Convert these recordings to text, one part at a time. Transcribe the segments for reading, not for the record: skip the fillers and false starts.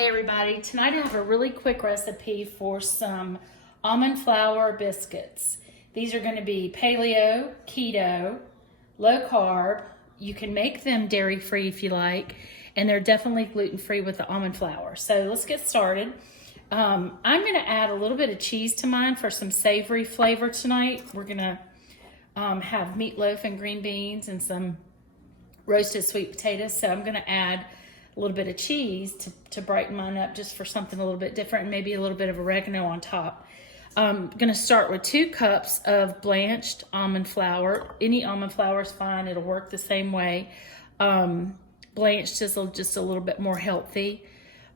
Hey everybody, tonight I have a really quick recipe for some almond flour biscuits. These are going to be paleo, keto, low carb. You can make them dairy free if you like, and they're definitely gluten free with the almond flour. So let's get started. I'm going to add a little bit of cheese to mine for some savory flavor tonight. We're going to have meatloaf and green beans and some roasted sweet potatoes. So I'm going to add a little bit of cheese to brighten mine up just for something a little bit different, and maybe a little bit of oregano on top. I'm going to start with 2 cups of blanched almond flour. Any almond flour is fine. It'll work the same way. Blanched is just a little bit more healthy,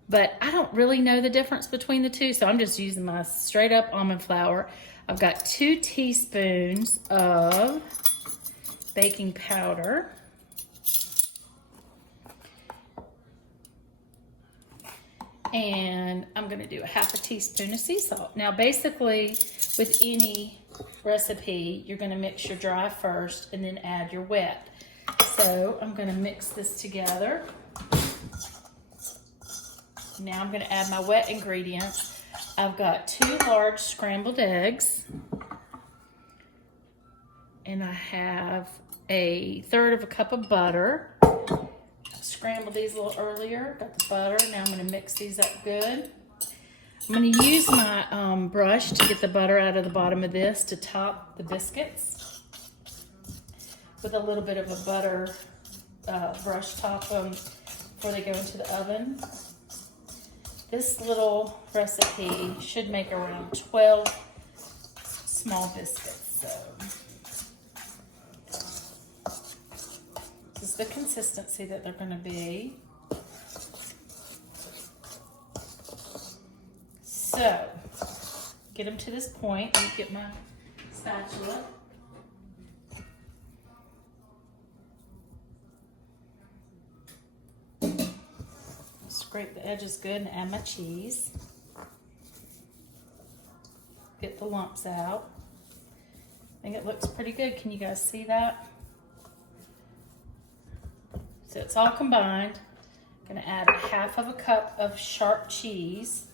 but I don't really know the difference between the two, so I'm just using my straight up almond flour. I've got 2 teaspoons of baking powder. And I'm gonna do a 1/2 teaspoon of sea salt. Now basically with any recipe, you're gonna mix your dry first and then add your wet. So I'm gonna mix this together. Now I'm gonna add my wet ingredients. I've got 2 large scrambled eggs. And I have a 1/3 cup of butter. Scrambled these a little earlier, got the butter. Now I'm gonna mix these up good. I'm gonna use my brush to get the butter out of the bottom of this to top the biscuits with a little bit of a butter brush top them before they go into the oven. This little recipe should make around 12 small biscuits. So this is the consistency that they're going to be. So get them to this point. Let me get my spatula. Scrape the edges good and add my cheese. Get the lumps out. I think it looks pretty good. Can you guys see that? So it's all combined. I'm gonna add 1/2 cup of sharp cheese.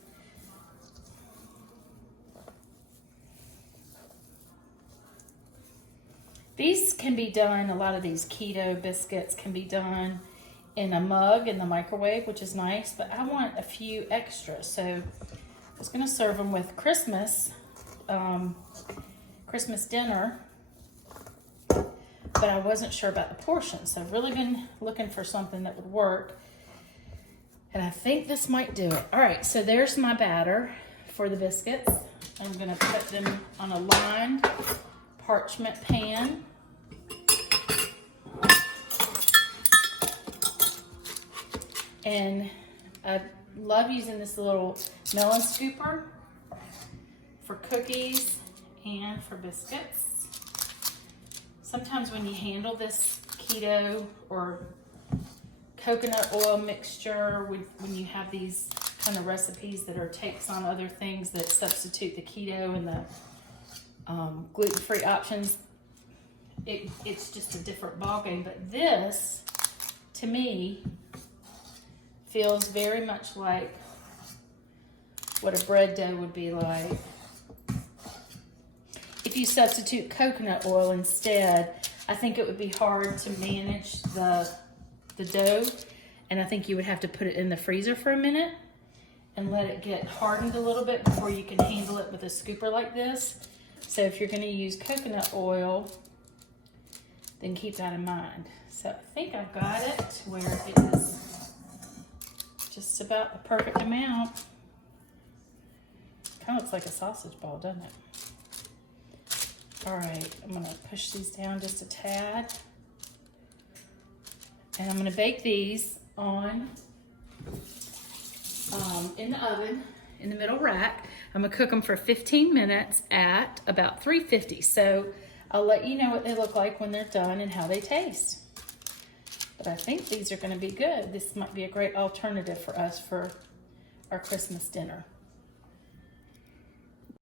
These can be done, a lot of these keto biscuits can be done in a mug in the microwave, which is nice, but I want a few extras. So I was gonna serve them with Christmas dinner, but I wasn't sure about the portion. So I've really been looking for something that would work. And I think this might do it. All right, so there's my batter for the biscuits. I'm gonna put them on a lined parchment pan. And I love using this little melon scooper for cookies and for biscuits. Sometimes when you handle this keto or coconut oil mixture, when you have these kind of recipes that are takes on other things that substitute the keto and the gluten-free options, it's just a different ballgame. But this, to me, feels very much like what a bread dough would be like. If you substitute coconut oil instead, I think it would be hard to manage the dough, and I think you would have to put it in the freezer for a minute and let it get hardened a little bit before you can handle it with a scooper like this. So if you're going to use coconut oil, then keep that in mind. So I think I've got it to where it is just about the perfect amount. Kind of looks like a sausage ball, doesn't it? All right, I'm gonna push these down just a tad. And I'm gonna bake these on in the oven, in the middle rack. I'm gonna cook them for 15 minutes at about 350. So I'll let you know what they look like when they're done and how they taste. But I think these are gonna be good. This might be a great alternative for us for our Christmas dinner.